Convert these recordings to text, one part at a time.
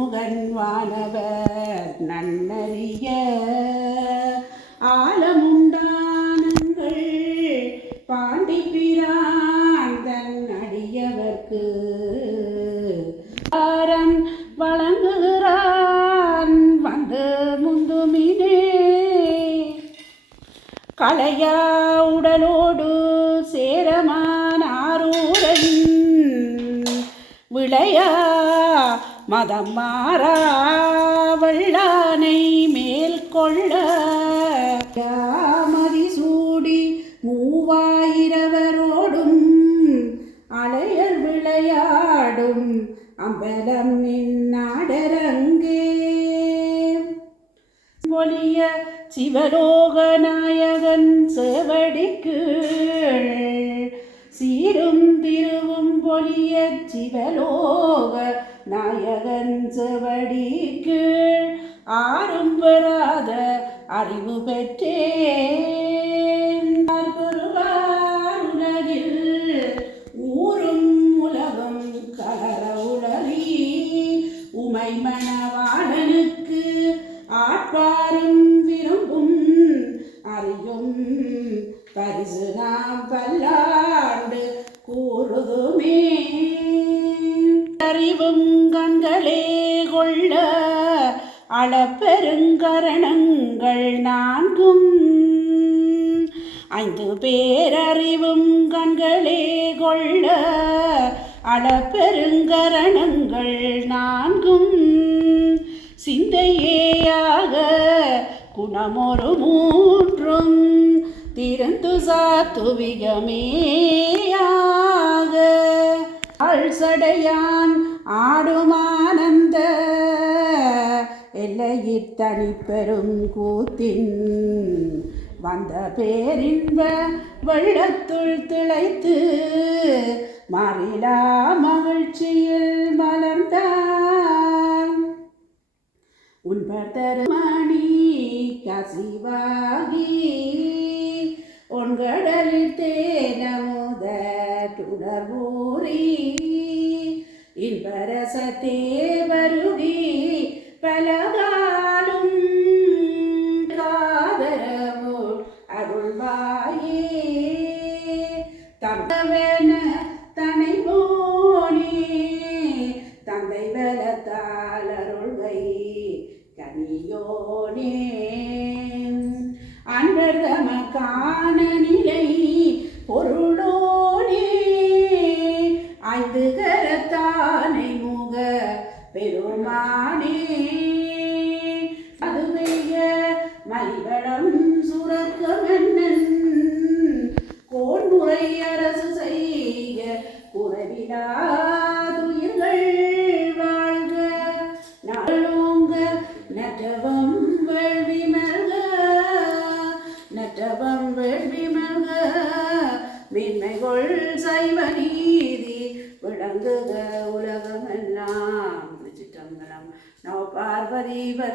நான் வானவர் நன்னறிய ஆலமுண்டானங்கள் பாண்டி பிரான் தன் அடியவர்க்கு ஆரம் வழங்குகிறான் வந்து முந்துமினே களையா உடலோடு சேரமான ஆரூரன் விளையா மதம் மாறா வல்லானை மேல் கொள்ள மதி சூடி மூவாயிரவரோடும் அலையர் விளையாடும் அம்பலம் நின்னாடரங்கே. ஒளிய சிவலோக நாயகன் செவடிக்கு சீரும் திருவும் பொலிய சிவலோக நாயகன் கீழ் ஆறும் பெறாத அறிவு பெற்றே. அளப்பெருங்கரணங்கள் நான்கும். ஐந்து பேரறிவும் கண்களே கொள்ள அளப்பெருங்கரணங்கள் நான்கும். சிந்தையேயாக குணமொரு மூன்றும் திறந்து சாத்துவிகமேயாக அழ்சடையான் ஆடுமானந்த எல்லையிற் தனிப்பெரும் கூத்தின் வந்த பேரின்ப வெள்ளத்துள் திளைத்து மாறிலா மகிழ்ச்சியில் மலர்ந்தான் உன்பர் தருமணி கசிவாகி உன்கடலில் தேனமுத துடர்வூரி இன்பரசத்தே வருகி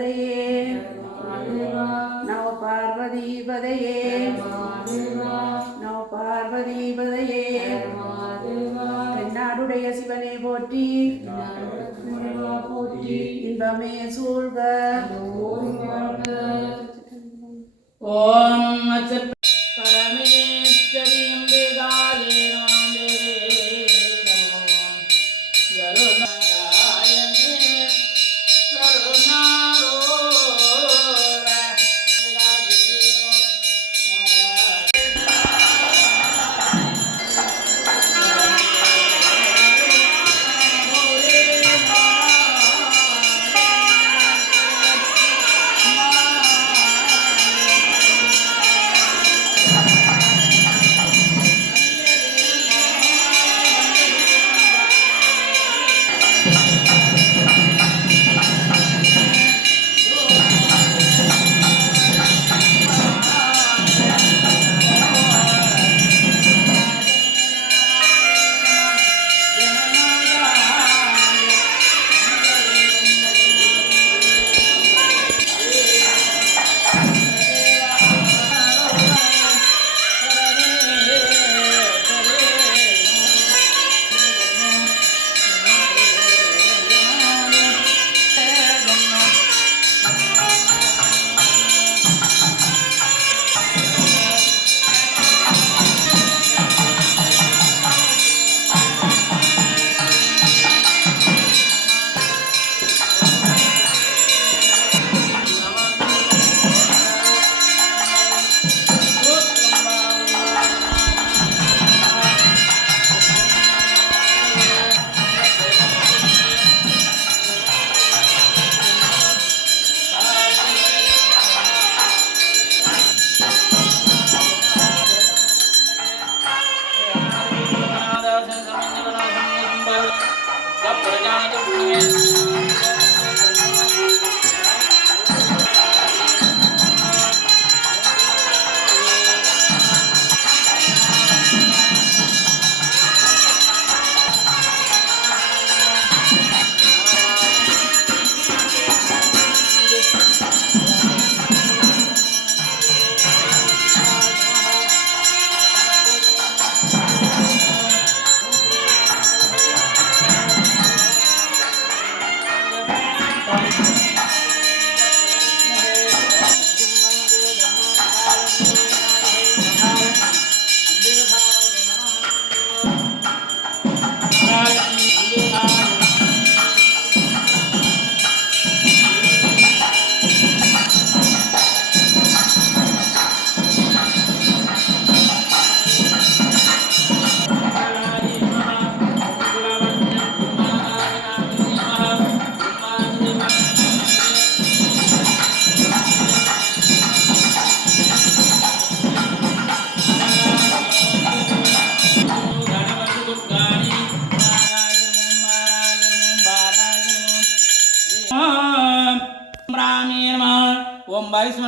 பதையே நவ பார்வதி பதையே நவ பார்வதி பதையே சிவனை சிவனே போற்றி. இன்பமே சூழ்க. ஓம் அச்ச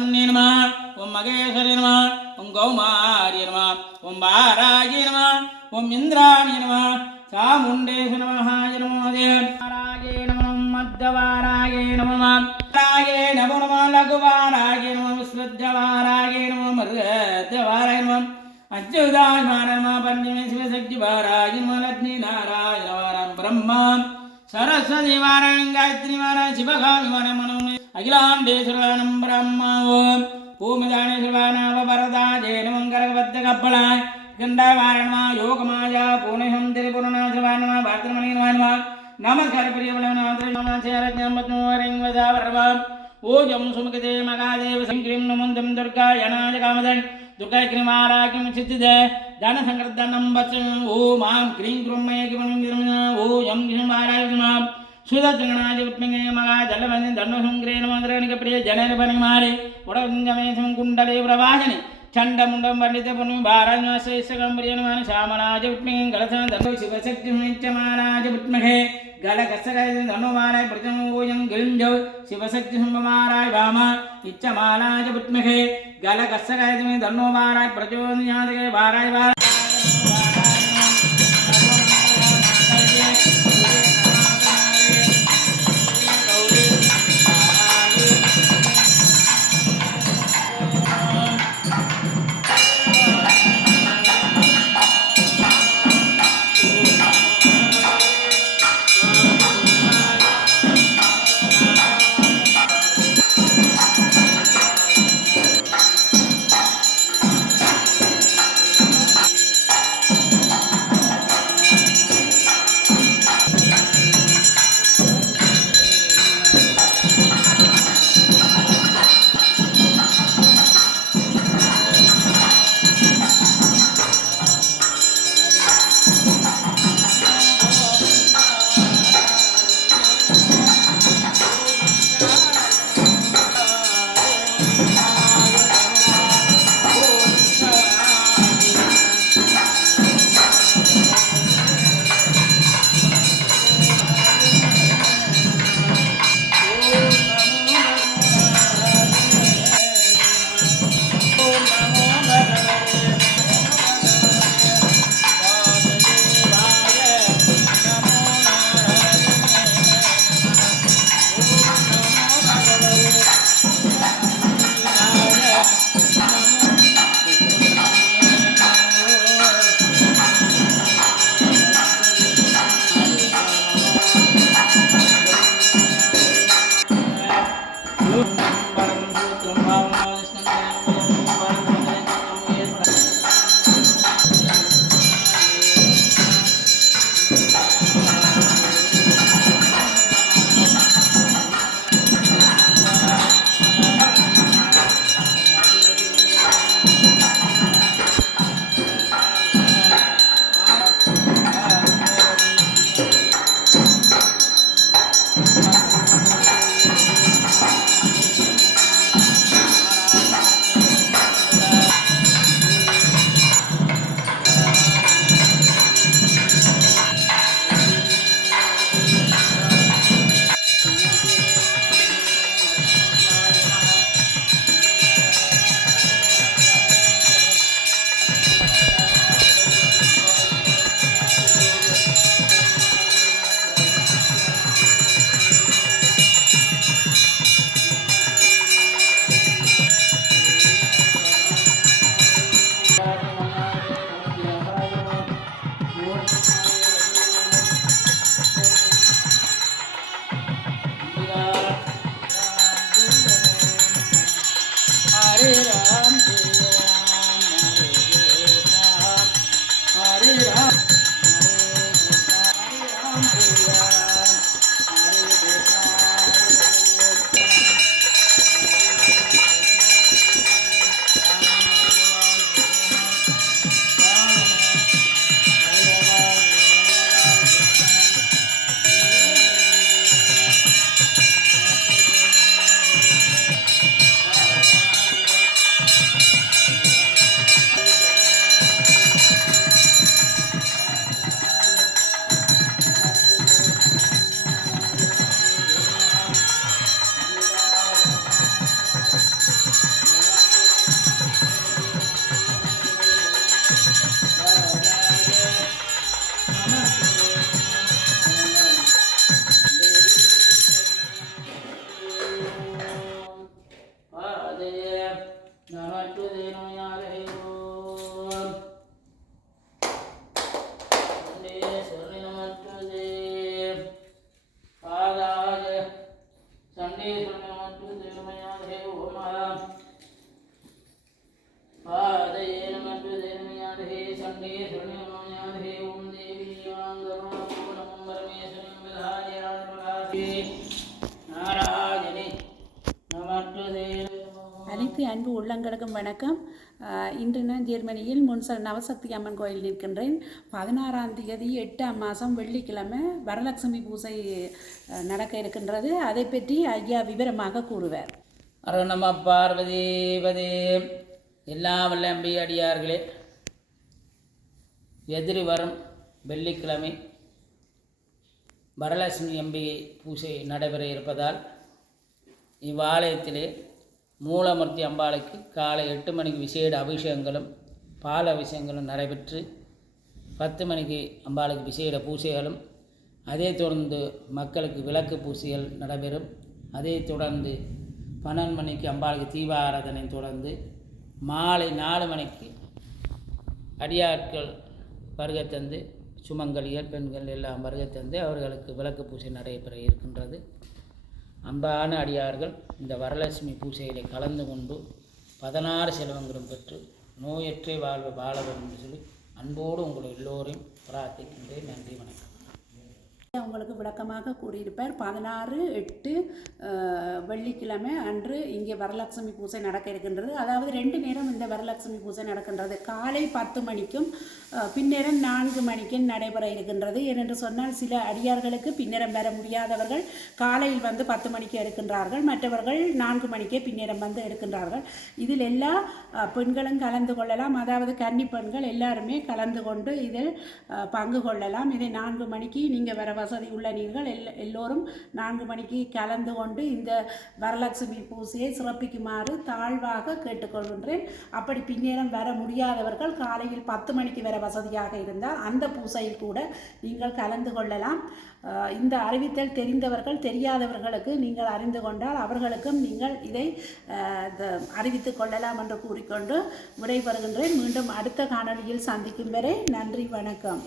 கணபன்னி நம ஓம் மகேஸ்வரி நம ஓம் கௌமாரி நம ஓம் பாராகி நம ஓம் இந்திராணி நம சாமுண்டேஷ நமஹாய நமோதே வாராகே நமம் மத்தவாராகே நமம் ராகே நமோ நம லகுவாராகே நமம் ஸ்ரத்தவாராகே நமம் மருத்தவாராய நமம் அச்சுதாய் மாரமா பன்னிமே சிவசக்தி வாராகி மலக்ஷ்மி சரஸ்வதி வாரம் காயத்ரி சிவகாமி வாரம் மனோமே அகிலாண்டேஸ்வரானம் பிரம்மா ஓம் பூமிதானேஸ்வரானாவ பரதா ஜேனமங்கரபத்தகப்பலாய் கண்டாவாரணமா யோகமாயா பூனைஹம் திரிபுரணாசவானமா வார்த்தமணிவான்மா நமஸ்கார பிரியவளவனாந்தரேரஞாம்பத்மோரங்கவதாவரவாம் ஓஜம் சுமுகதே மகாதேவ சங்கிரீம் நமுந்தம் துர்கா யனாஜ காமதன் துர்கா கிரிமாராக்கிம் சித்தித தனசங்கர்தனம் பச்சம் ஓ மாம் கிரீம் குரும்மய கிமம் கிருமினா ஓ யம் கிருமாராக்கிமாம் యం హిమారాయ మాం சுதத்ங்கனாதி உட்மிங்கே மகா ஜலவந்தி தர்மசங்கிரே நமந்திரணிக பிரிய ஜனரி பனி மாறி உடஞ்சமேசம் குண்டலே பிரவாசனி చండముండం పండిత పుణ్యం భారాజ శ్యామరాజ విట్మింగం కలసన ధను శివశక్తి నిత్యమారాజ విట్మహే గల కసరాయ ధనుమారాయ ప్రజమోయం గిరింజౌ శివశక్తి సంభమారాయ వామ నిత్యమారాజ విట్మహే గల కసరాయ ధనుమారాయ ప్రచోదయాదగే వారాయ వారాయ வணக்கம். இன்று நான் ஜெர்மனியில் முன்சல் நவசக்தி அம்மன் கோயில் நிற்கின்றேன் பதினாறாம் தேதி எட்டாம் மாதம் வெள்ளிக்கிழமை வரலட்சுமி பூஜை நடக்க இருக்கின்றது. அதை பற்றி ஐயா விவரமாக கூறுவார். அருணம பார்வதேபதே எல்லா வல்லம்பி அடியார்களே எதிரி வரும் வெள்ளிக்கிழமை வரலட்சுமி அம்பிகை பூஜை நடைபெற இருப்பதால் இவ்வாலயத்திலே மூலமூர்த்தி அம்பாளுக்கு காலை எட்டு மணிக்கு விசேட அபிஷேகங்களும் பால் அபிஷேகங்களும் நடைபெற்று பத்து மணிக்கு அம்பாளுக்கு விசேட பூசைகளும் அதே தொடர்ந்து மக்களுக்கு விளக்கு பூசைகள் நடைபெறும். அதே தொடர்ந்து பன்னெண்டு மணிக்கு அம்பாளுக்கு தீபாராதனை தொடர்ந்து மாலை நாலு மணிக்கு அடியாட்கள் வருகை தந்து சுமங்கலிகள் பெண்கள் எல்லாம் வருகை தந்து அவர்களுக்கு விளக்கு பூசை நடைபெற இருக்கின்றது. அன்பான அடியார்கள் இந்த வரலட்சுமி பூஜையிலே கலந்து கொண்டு பதினாறு செல்வங்களும் பெற்று நோயற்றே வாழ்வு வாழ வேண்டும் என்று சொல்லி அன்போடு உங்களை எல்லோரையும் பிரார்த்திக்கின்றேன். நன்றி வணக்கம். அவங்களுக்கு விளக்கமாக கூறியிருப்பார். பதினாறு எட்டு வெள்ளிக்கிழமை அன்று இங்கே வரலட்சுமி பூஜை நடக்க இருக்கின்றது அதாவது ரெண்டு நேரம் இந்த வரலட்சுமி பூஜை நடக்கின்றது. காலை பத்து மணிக்கும் பின்னேரம் நான்கு மணிக்கும் நடைபெற இருக்கின்றது. ஏனென்று சொன்னால் சில அடியார்களுக்கு பின்னேரம் வர முடியாதவர்கள் காலையில் வந்து பத்து மணிக்கு எடுக்கின்றார்கள். மற்றவர்கள் நான்கு மணிக்கே பின்னேரம் வந்து எடுக்கின்றார்கள். இதில் எல்லா பெண்களும் கலந்து கொள்ளலாம். அதாவது கன்னி பெண்கள் எல்லாருமே கலந்து கொண்டு இதில் பங்கு கொள்ளலாம். இதை நான்கு மணிக்கு நீங்கள் வர வசதி உள்ள நீங்கள் எல் எல்லோரும் நான்கு மணிக்கு கலந்து கொண்டு இந்த வரலட்சுமி பூசையை சிறப்பிக்குமாறு தாழ்வாக கேட்டுக்கொள்கின்றேன். அப்படி பின்னேரம் வர முடியாதவர்கள் காலையில் பத்து மணிக்கு வர வசதியாக இருந்தால் அந்த பூசையில் கூட நீங்கள் கலந்து கொள்ளலாம். இந்த அறிவித்தல் தெரிந்தவர்கள் தெரியாதவர்களுக்கு நீங்கள் அறிந்து கொண்டால் அவர்களுக்கும் நீங்கள் இதை அறிவித்து த- கொள்ளலாம் என்று கூறிக்கொண்டு விடைபெறுகின்றேன். மீண்டும் அடுத்த காணொலியில் சந்திக்கும் வரை நன்றி வணக்கம்.